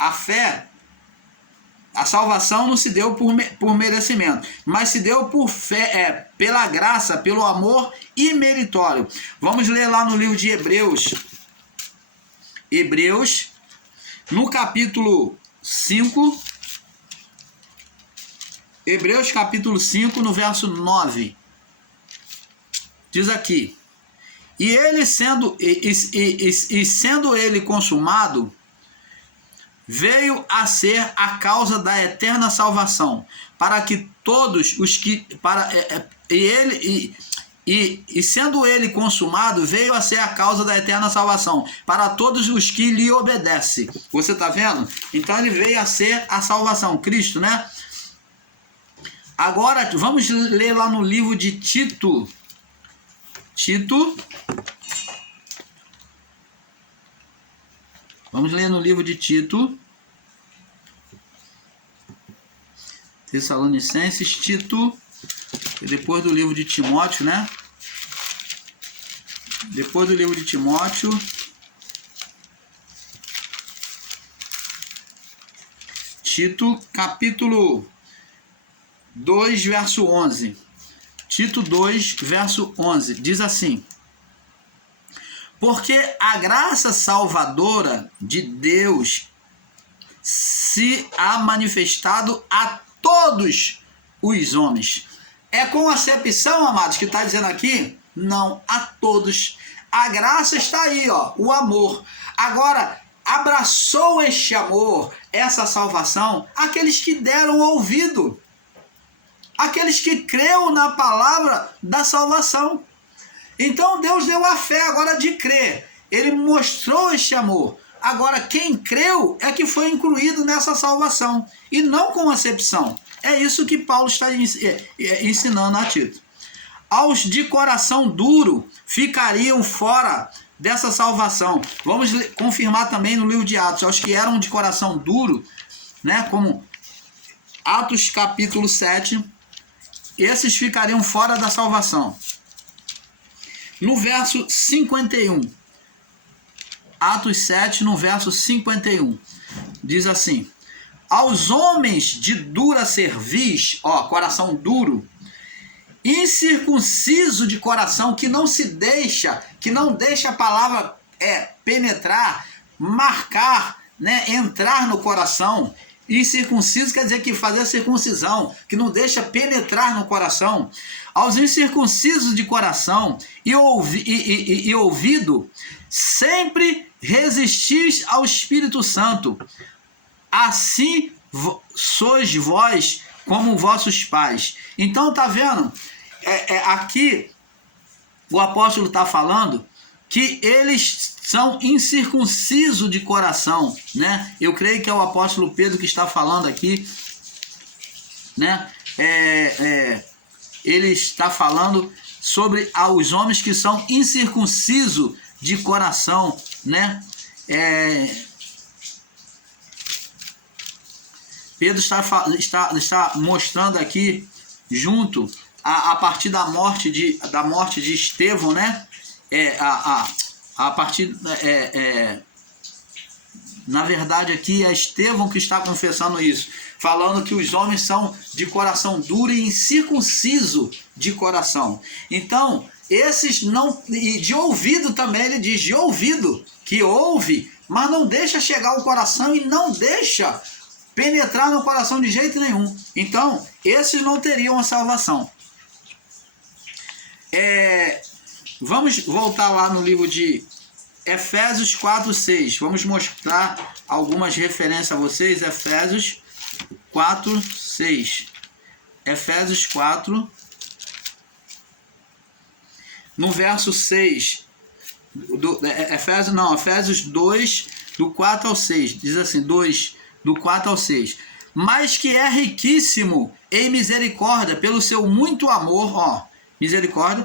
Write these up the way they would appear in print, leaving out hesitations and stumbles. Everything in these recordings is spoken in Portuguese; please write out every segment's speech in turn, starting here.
a fé, a salvação não se deu por merecimento, mas se deu por fé, pela graça, pelo amor imeritório. Vamos ler lá no livro de Hebreus. Hebreus, no capítulo 5. Hebreus capítulo 5, no verso 9. Diz aqui: E ele sendo ele consumado, veio a ser a causa da eterna salvação, para que todos os que sendo ele consumado, veio a ser a causa da eterna salvação, para todos os que lhe obedecem. Você está vendo? Então ele veio a ser a salvação, Cristo, né? Agora vamos ler lá no livro de Tito. Vamos ler no livro de Tito. Tessalonicenses, Tito, e depois do livro de Timóteo, né? Depois do livro de Timóteo. Tito, capítulo 2, verso 11. Tito 2, verso 11. Diz assim: Porque a graça salvadora de Deus se há manifestado a todos os homens. É com acepção, amados, que está dizendo aqui? Não, a todos. A graça está aí, ó, o amor. Agora, abraçou este amor, essa salvação, aqueles que deram ouvido, aqueles que creram na palavra da salvação. Então Deus deu a fé agora de crer. Ele mostrou este amor. Agora quem creu é que foi incluído nessa salvação. E não com acepção. É isso que Paulo está ensinando a Tito. Aos de coração duro ficariam fora dessa salvação. Vamos confirmar também no livro de Atos. Aos que eram de coração duro, né, como Atos capítulo 7, esses ficariam fora da salvação. No verso 51, Atos 7, no verso 51, diz assim: Aos homens de dura cerviz, ó, coração duro, incircunciso de coração, que não deixa a palavra penetrar, marcar, né, entrar no coração. Incircunciso quer dizer que fazer a circuncisão, que não deixa penetrar no coração. Aos incircuncisos de coração e ouvido, sempre resistis ao Espírito Santo. Assim sois vós como vossos pais. Então, tá vendo? Aqui o apóstolo está falando que eles são incircuncisos de coração, né? Eu creio que é o apóstolo Pedro que está falando aqui, né? Ele está falando sobre os homens que são incircuncisos de coração, né? Pedro está mostrando aqui, junto a partir da morte de Estevão, né? Na verdade aqui é Estevão que está confessando isso, falando que os homens são de coração duro e incircunciso de coração. Então, esses não... E de ouvido também, ele diz, de ouvido, que ouve, mas não deixa chegar ao coração e não deixa penetrar no coração de jeito nenhum. Então, esses não teriam a salvação. Vamos voltar lá no livro de Efésios 4, 6. Vamos mostrar algumas referências a vocês. Efésios 4, 6. Efésios 4, no verso 6. Efésios 2, do 4 ao 6. Diz assim, 2, do 4 ao 6. Mas que é riquíssimo em misericórdia, pelo seu muito amor, ó, misericórdia,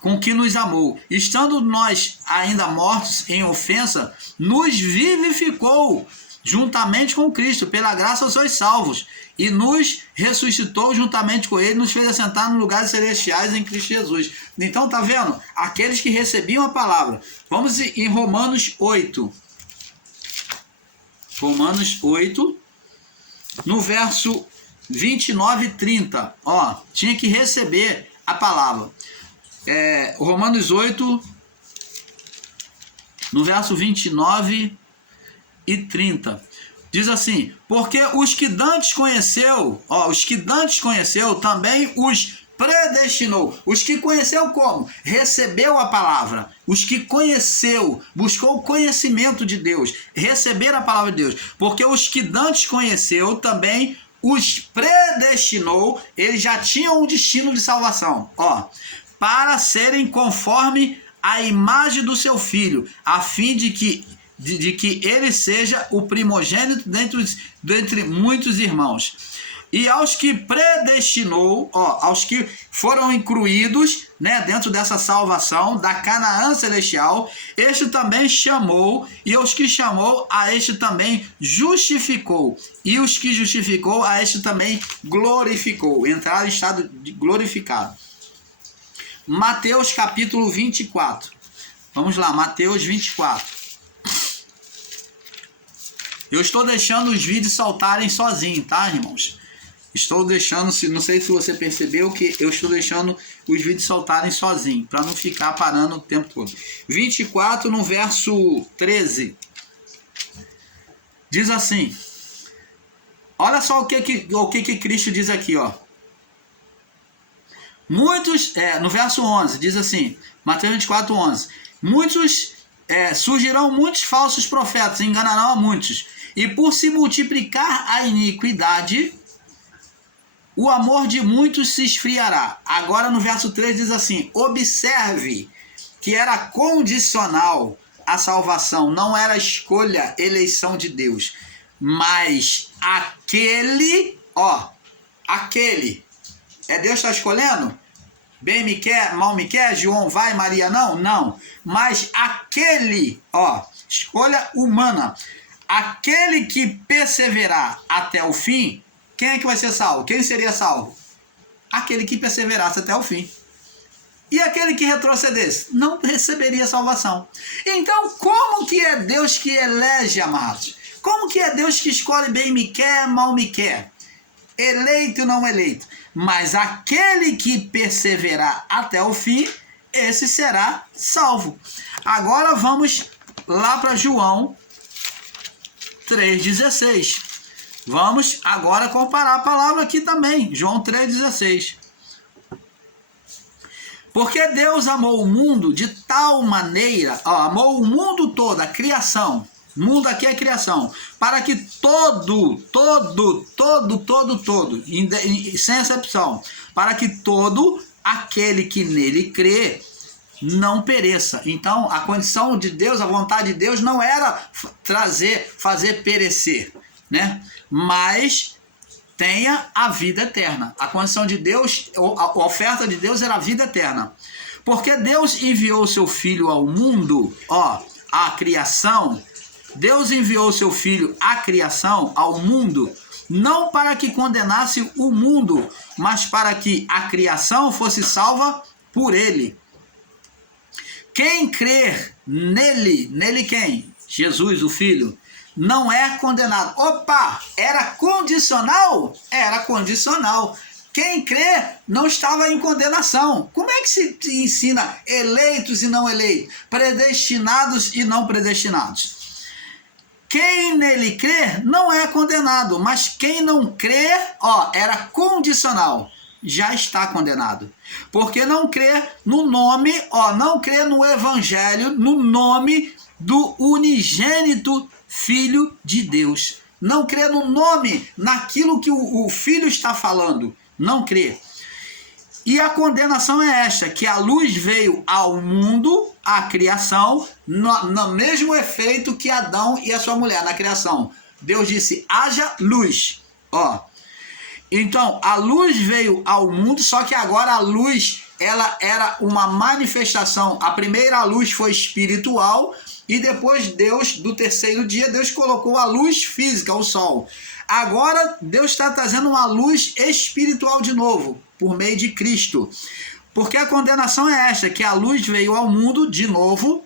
com que nos amou, estando nós ainda mortos em ofensa, nos vivificou juntamente com Cristo, pela graça sois salvos, e nos ressuscitou juntamente com ele, nos fez assentar nos lugares celestiais em Cristo Jesus. Então, tá vendo? Aqueles que recebiam a palavra. Vamos em Romanos 8. Romanos 8, no verso 29 e 30. Ó, tinha que receber a palavra. Romanos 8, no verso 29 e 30. Diz assim: porque os que dantes conheceu, também os predestinou. Os que conheceu como? Recebeu a palavra. Os que conheceu, buscou o conhecimento de Deus, receber a palavra de Deus. Porque os que dantes conheceu também os predestinou, eles já tinham um destino de salvação, para serem conforme a imagem do seu filho, a fim de que ele seja o primogênito dentre muitos irmãos. E aos que predestinou, aos que foram incluídos, né, dentro dessa salvação da Canaã celestial, este também chamou, e aos que chamou, a este também justificou, e os que justificou, a este também glorificou. Entrar em estado de glorificado. Mateus capítulo 24. Vamos lá, Mateus 24. Eu estou deixando os vídeos saltarem sozinho, tá, irmãos? Estou deixando, não sei se você percebeu, que eu estou deixando os vídeos saltarem sozinho, para não ficar parando o tempo todo. 24, no verso 13. Diz assim. Olha só o que Cristo diz aqui, Muitos, no verso 11, diz assim, Mateus 24, 11. Surgirão muitos falsos profetas, enganarão a muitos. E por se multiplicar a iniquidade, o amor de muitos se esfriará. Agora no verso 3 diz assim: observe que era condicional a salvação, não era escolha, eleição de Deus. Mas aquele, Deus está escolhendo? Bem me quer, mal me quer, João vai, Maria não? Não. Mas aquele, escolha humana, aquele que perseverar até o fim, quem é que vai ser salvo? Quem seria salvo? Aquele que perseverasse até o fim. E aquele que retrocedesse não receberia salvação. Então, como que é Deus que elege, amados? Como que é Deus que escolhe bem me quer, mal me quer? Eleito ou não eleito? Mas aquele que perseverar até o fim, esse será salvo. Agora vamos lá para João 3,16. Vamos agora comparar a palavra aqui também. João 3,16. Porque Deus amou o mundo de tal maneira, amou o mundo todo, a criação. Mundo aqui é criação. Para que todo, sem exceção, para que todo aquele que nele crê não pereça. Então, a condição de Deus, a vontade de Deus não era fazer perecer, né? Mas tenha a vida eterna. A condição de Deus, a oferta de Deus era a vida eterna. Porque Deus enviou seu Filho ao mundo, à criação. Deus enviou seu Filho à criação, ao mundo, não para que condenasse o mundo, mas para que a criação fosse salva por ele. Quem crer nele quem? Jesus, o Filho, não é condenado. Opa, era condicional? Era condicional. Quem crê não estava em condenação. Como é que se ensina eleitos e não eleitos? Predestinados e não predestinados? Quem nele crê não é condenado, mas quem não crê, era condicional, já está condenado. Porque não crê no nome, não crê no evangelho, no nome do unigênito Filho de Deus. Não crê no nome, naquilo que o Filho está falando. Não crê. E a condenação é esta, que a luz veio ao mundo, à criação, no mesmo efeito que Adão e a sua mulher na criação. Deus disse, haja luz. Então, a luz veio ao mundo, só que agora a luz, ela era uma manifestação. A primeira luz foi espiritual, e depois Deus, do terceiro dia, Deus colocou a luz física, o sol. Agora, Deus está trazendo uma luz espiritual de novo, por meio de Cristo. Porque a condenação é esta, que a luz veio ao mundo de novo,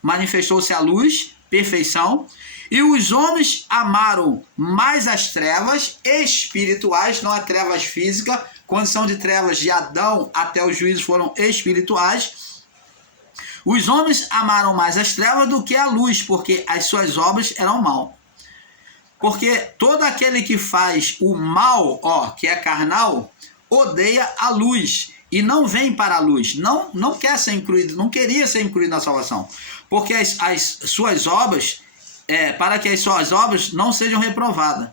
manifestou-se a luz, perfeição, E os homens amaram mais as trevas espirituais, não a trevas físicas, condição de trevas de Adão até os juízos foram espirituais. Os homens amaram mais as trevas do que a luz, porque as suas obras eram mal. Porque todo aquele que faz o mal, que é carnal, odeia a luz e não vem para a luz, não quer ser incluído, não queria ser incluído na salvação, porque as suas obras, para que as suas obras não sejam reprovadas.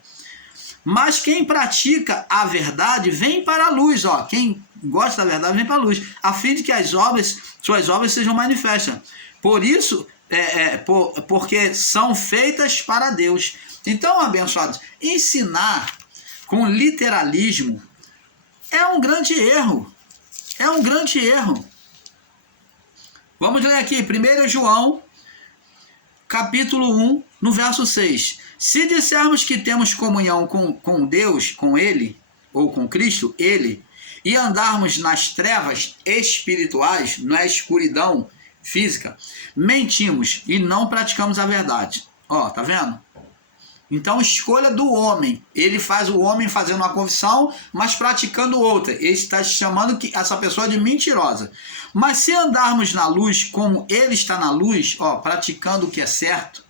Mas quem pratica a verdade vem para a luz, quem gosta da verdade vem para a luz, a fim de que suas obras sejam manifestas. Por isso, porque são feitas para Deus. Então, abençoados, ensinar com literalismo é um grande erro. É um grande erro. Vamos ler aqui, 1 João, capítulo 1, no verso 6. Se dissermos que temos comunhão com Deus, com Ele, ou com Cristo, Ele, e andarmos nas trevas espirituais, na escuridão física, mentimos e não praticamos a verdade. Tá vendo? Então, escolha do homem. Ele faz o homem fazendo uma confissão, mas praticando outra. Ele está chamando essa pessoa de mentirosa. Mas se andarmos na luz, como ele está na luz, praticando o que é certo,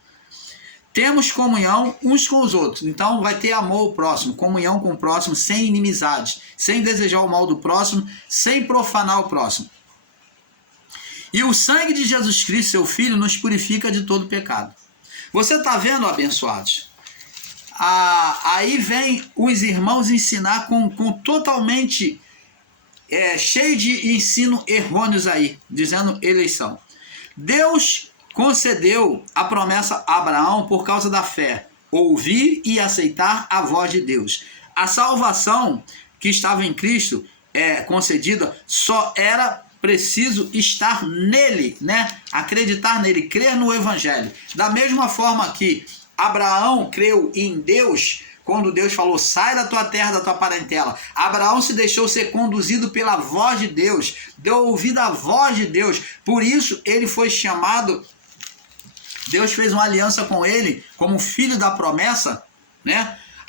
temos comunhão uns com os outros. Então, vai ter amor ao próximo, comunhão com o próximo, sem inimizade, sem desejar o mal do próximo, sem profanar o próximo. E o sangue de Jesus Cristo, seu Filho, nos purifica de todo pecado. Você está vendo, abençoados? Aí vem os irmãos ensinar com totalmente cheio de ensino errôneos aí, dizendo eleição. Deus concedeu a promessa a Abraão por causa da fé, ouvir e aceitar a voz de Deus. A salvação que estava em Cristo concedida, só era preciso estar nele, acreditar nele, crer no Evangelho. Da mesma forma que Abraão creu em Deus, quando Deus falou, sai da tua terra, da tua parentela. Abraão se deixou ser conduzido pela voz de Deus, deu ouvido à voz de Deus, por isso ele foi chamado, Deus fez uma aliança com ele, como filho da promessa,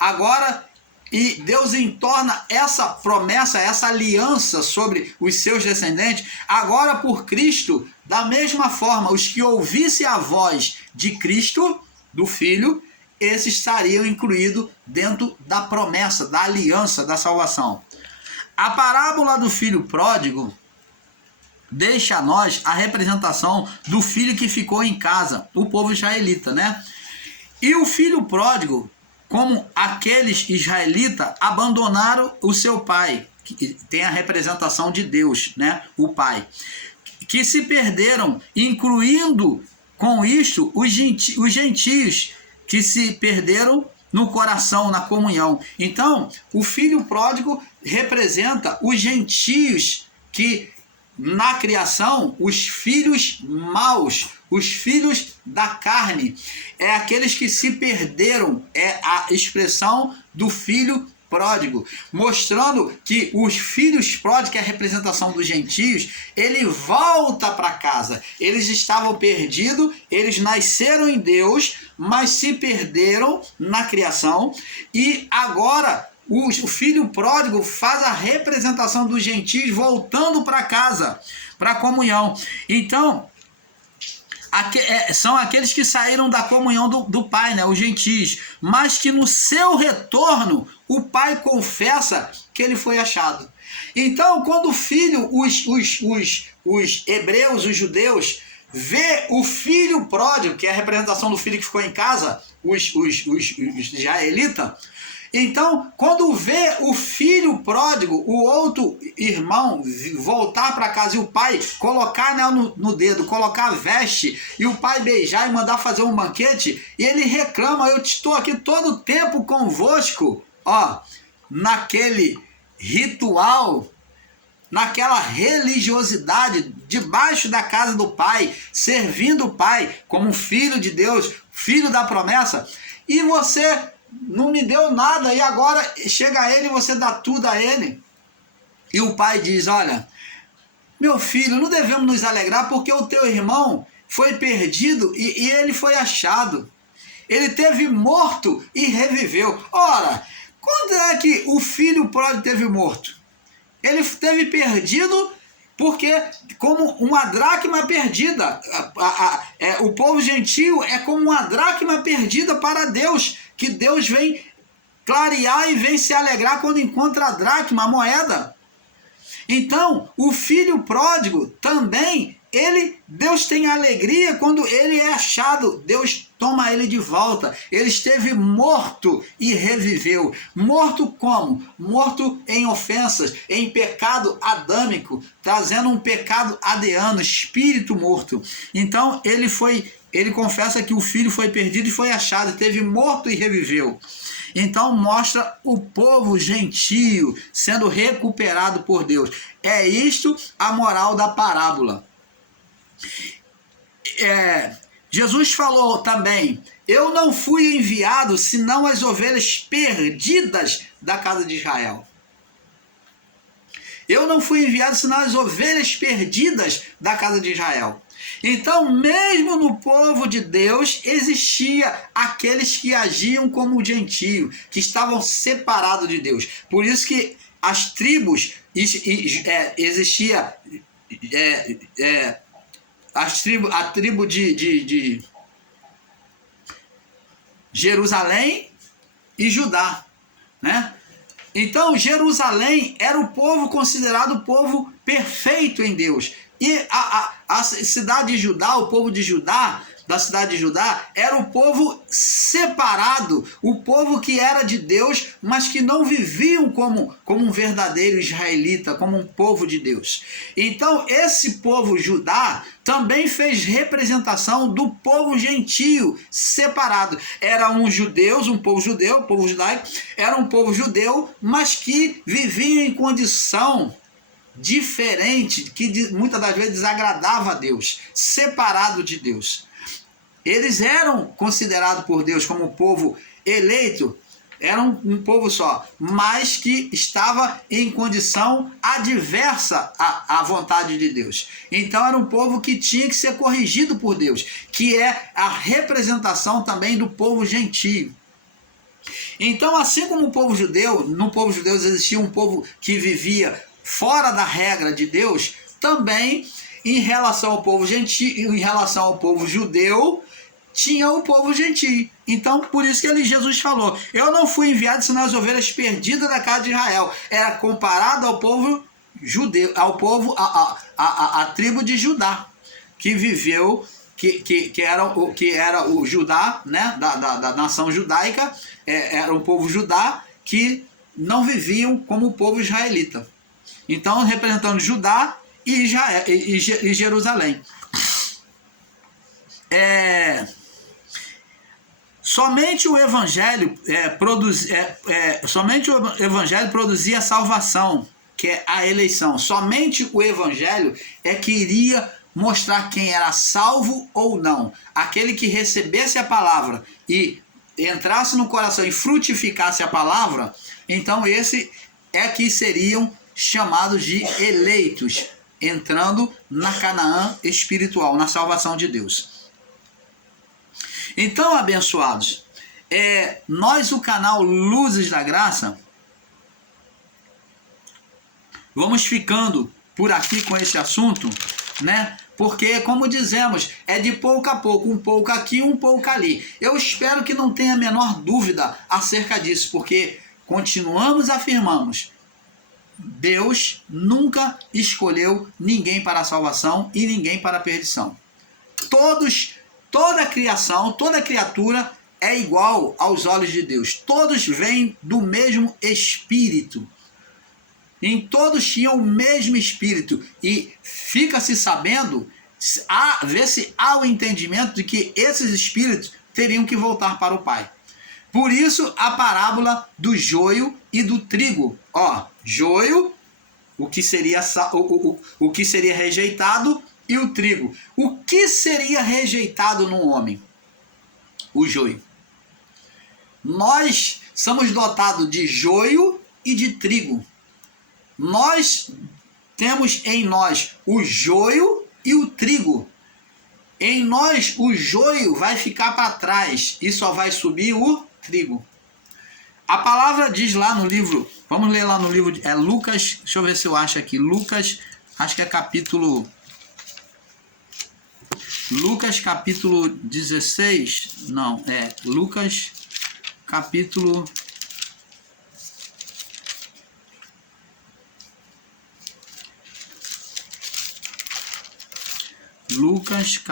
Agora, e Deus entorna essa promessa, essa aliança sobre os seus descendentes, agora por Cristo, da mesma forma, os que ouvissem a voz de Cristo, do Filho, esses estariam incluídos dentro da promessa, da aliança, da salvação. A parábola do filho pródigo deixa a nós a representação do filho que ficou em casa, o povo israelita, E o filho pródigo, como aqueles israelitas, abandonaram o seu pai, que tem a representação de Deus, o pai, que se perderam, incluindo com isto os gentios que se perderam no coração, na comunhão. Então, o filho pródigo representa os gentios que, na criação, os filhos maus, os filhos da carne, aqueles que se perderam, a expressão do filho pródigo, mostrando que os filhos pródigos, que é a representação dos gentios, ele volta para casa. Eles estavam perdidos, eles nasceram em Deus, mas se perderam na criação, e agora o filho pródigo faz a representação dos gentios voltando para casa, para a comunhão. Então, são aqueles que saíram da comunhão do Pai, os gentios, mas que no seu retorno o Pai confessa que ele foi achado. Então, quando o filho, os hebreus, os judeus, vê o filho pródigo, que é a representação do filho que ficou em casa, os israelitas, então, quando vê o filho pródigo, o outro irmão voltar para casa e o pai colocar no dedo, colocar a veste, e o pai beijar e mandar fazer um banquete, e ele reclama, eu estou aqui todo o tempo convosco, naquele ritual, naquela religiosidade, debaixo da casa do pai, servindo o pai como filho de Deus, filho da promessa, e você não me deu nada, e agora chega ele e você dá tudo a ele. E o pai diz, olha, meu filho, não devemos nos alegrar porque o teu irmão foi perdido e ele foi achado. ele teve morto e reviveu. Ora, quando é que o filho pródigo teve morto? Ele teve perdido porque, como uma dracma perdida, o povo gentio é como uma dracma perdida para Deus, que Deus vem clarear e vem se alegrar quando encontra a dracma, a moeda. Então, o filho pródigo também, Deus tem alegria quando ele é achado, Deus toma ele de volta. Ele esteve morto e reviveu. Morto como? Morto em ofensas, em pecado adâmico, trazendo um pecado adeano, espírito morto. Então, ele confessa que o filho foi perdido e foi achado, esteve morto e reviveu. Então mostra o povo gentio sendo recuperado por Deus. É isto a moral da parábola. Jesus falou também: eu não fui enviado senão as ovelhas perdidas da casa de Israel. Eu não fui enviado senão as ovelhas perdidas da casa de Israel. Então, mesmo no povo de Deus, existia aqueles que agiam como gentio, que estavam separados de Deus. Por isso que as tribos, existia a tribo de Jerusalém e Judá, né? Então, Jerusalém era o povo considerado o povo perfeito em Deus. E a cidade de Judá, o povo de Judá, da cidade de Judá, era o povo separado, o povo que era de Deus, mas que não viviam como um verdadeiro israelita, como um povo de Deus. Então, esse povo Judá também fez representação do povo gentio separado. Eram judeus, um povo judeu, o povo judaico, era um povo judeu, mas que vivia em condição diferente, que muitas das vezes desagradava a Deus, separado de Deus. Eles eram considerados por Deus como um povo eleito, eram um povo só, mas que estava em condição adversa à vontade de Deus. Então era um povo que tinha que ser corrigido por Deus, que é a representação também do povo gentio. Então, assim como o povo judeu, no povo judeu existia um povo que vivia fora da regra de Deus, também em relação ao povo gentio, em relação ao povo judeu, tinha o povo gentio. Então, por isso que Jesus falou: eu não fui enviado senão as ovelhas perdidas da casa de Israel. Era comparado ao povo judeu, ao povo, a tribo de Judá, que viveu, que era o Judá, né, da nação judaica, era o povo Judá que não viviam como o povo israelita. Então, representando Judá e Jerusalém. Somente o Evangelho produzia a salvação, que é a eleição. Somente o Evangelho que iria mostrar quem era salvo ou não. Aquele que recebesse a palavra e entrasse no coração e frutificasse a palavra, então esse que seriam chamados de eleitos, entrando na Canaã espiritual, na salvação de Deus. Então, abençoados, nós, o canal Luzes da Graça, vamos ficando por aqui com esse assunto, né? Porque, como dizemos, é de pouco a pouco, um pouco aqui, um pouco ali. Eu espero que não tenha a menor dúvida acerca disso, porque continuamos afirmamos: Deus nunca escolheu ninguém para a salvação e ninguém para a perdição. Toda a criação, toda criatura é igual aos olhos de Deus. Todos vêm do mesmo Espírito. Em todos tinham o mesmo Espírito. E fica-se sabendo, ver se há o entendimento de que esses Espíritos teriam que voltar para o Pai. Por isso, a parábola do joio e do trigo. Joio, o que seria rejeitado, e o trigo. O que seria rejeitado no homem? O joio. Nós somos dotados de joio e de trigo. Nós temos em nós o joio e o trigo. Em nós o joio vai ficar para trás e só vai subir o trigo. A palavra diz lá no livro, vamos ler lá no livro, é Lucas, deixa eu ver se eu acho aqui, Lucas, acho que é capítulo 16, não, é Lucas capítulo 16.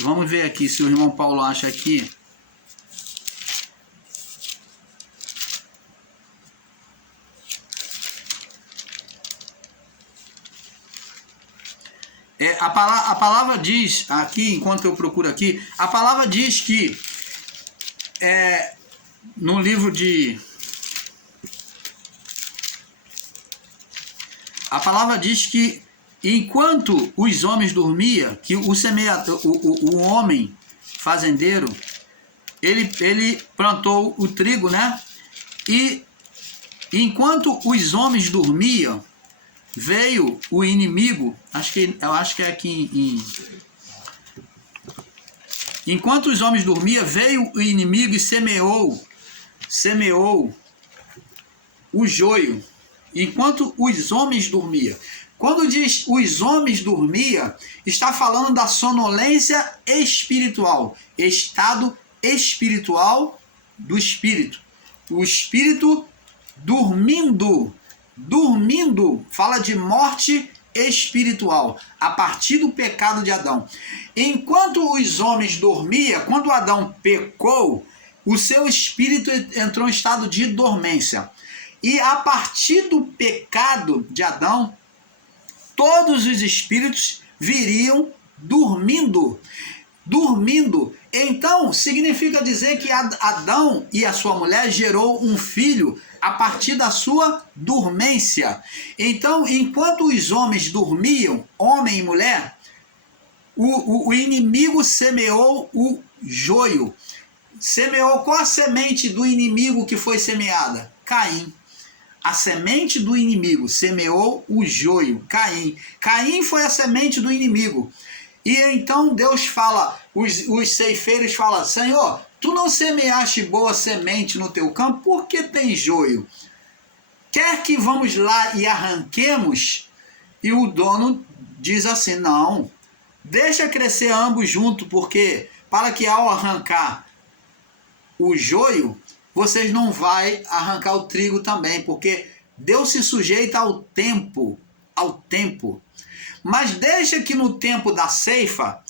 Vamos ver aqui se o irmão Paulo acha aqui. A palavra diz aqui, enquanto eu procuro aqui, a palavra diz que no livro de... A palavra diz que enquanto os homens dormiam, que o homem fazendeiro, ele plantou o trigo, né? E enquanto os homens dormiam, veio o inimigo, eu acho que é aqui enquanto os homens dormiam, veio o inimigo e semeou o joio, enquanto os homens dormiam. Quando diz os homens dormiam, está falando da sonolência espiritual, estado espiritual do espírito. O espírito dormindo, fala de morte espiritual, a partir do pecado de Adão. Enquanto os homens dormiam, quando Adão pecou, o seu espírito entrou em estado de dormência. E a partir do pecado de Adão, todos os espíritos viriam dormindo. Então, significa dizer que Adão e a sua mulher gerou um filho a partir da sua dormência. Então, enquanto os homens dormiam, homem e mulher, o inimigo semeou o joio. Semeou qual a semente do inimigo que foi semeada? Caim. A semente do inimigo semeou o joio, Caim. Caim foi a semente do inimigo. E então Deus fala, os ceifeiros falam, Senhor, tu não semeaste boa semente no teu campo, por que tem joio? Quer que vamos lá e arranquemos? E o dono diz assim, não, deixa crescer ambos juntos, porque para que ao arrancar o joio, vocês não vão arrancar o trigo também, porque Deus se sujeita ao tempo. Mas deixa que no tempo da ceifa,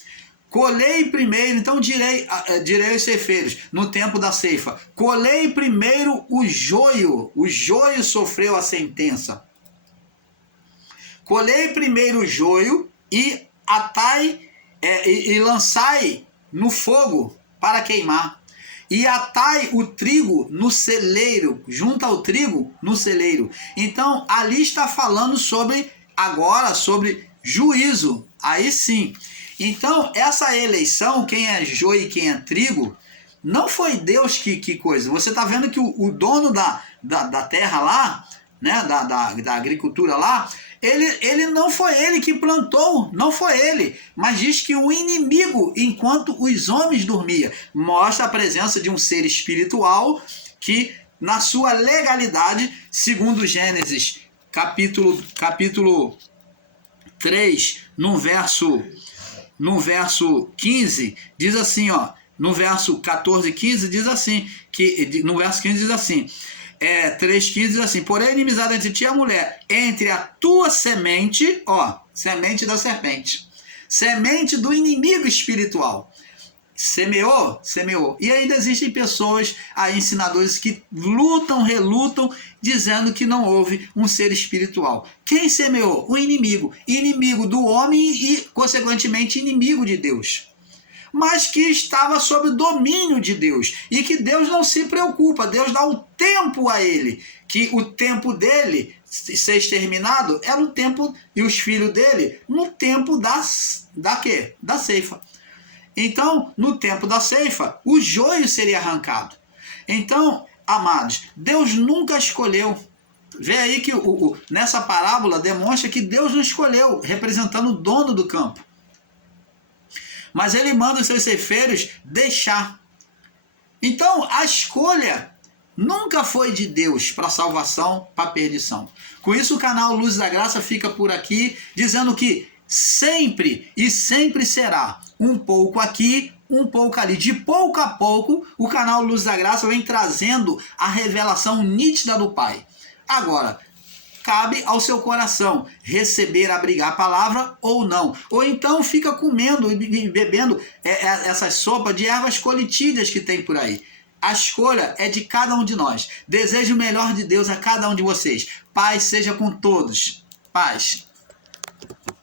colhei primeiro, então direi aos ceifeiros, no tempo da ceifa, colhei primeiro o joio sofreu a sentença. Colhei primeiro o joio e lançai no fogo para queimar. E atai o trigo no celeiro, junta o trigo no celeiro. Então, ali está falando sobre juízo. Aí sim. Então, essa eleição, quem é joio e quem é trigo, não foi Deus que coisa. Você está vendo que o dono da terra lá, né, da agricultura lá, ele não foi ele que plantou, não foi ele, mas diz que o inimigo, enquanto os homens dormiam, mostra a presença de um ser espiritual que, na sua legalidade, segundo Gênesis, capítulo 3, no verso 15, diz assim, ó, no verso 14 e 15 diz assim, no verso 15 diz assim, 3,15 diz assim, porém inimizade entre ti e a mulher, entre a tua semente, ó, semente da serpente, semente do inimigo espiritual. Semeou. E ainda existem pessoas, ensinadores que relutam, dizendo que não houve um ser espiritual. Quem semeou? O inimigo. Inimigo do homem e, consequentemente, inimigo de Deus. Mas que estava sob o domínio de Deus. E que Deus não se preocupa. Deus dá o tempo a ele. Que o tempo dele ser exterminado era o tempo, e os filhos dele, no tempo da ceifa. Então, no tempo da ceifa, o joio seria arrancado. Então, amados, Deus nunca escolheu Vê aí que nessa parábola demonstra que Deus não escolheu, representando o dono do campo. Mas ele manda os seus ceifeiros deixar. Então, a escolha nunca foi de Deus para salvação, para perdição. Com isso, o canal Luz da Graça fica por aqui, dizendo que sempre e sempre será um pouco aqui, um pouco ali. De pouco a pouco, o canal Luz da Graça vem trazendo a revelação nítida do Pai. Agora, cabe ao seu coração receber, abrigar a palavra ou não. Ou então fica comendo e bebendo essa sopa de ervas coletidas que tem por aí. A escolha é de cada um de nós. Desejo o melhor de Deus a cada um de vocês. Paz seja com todos. Paz.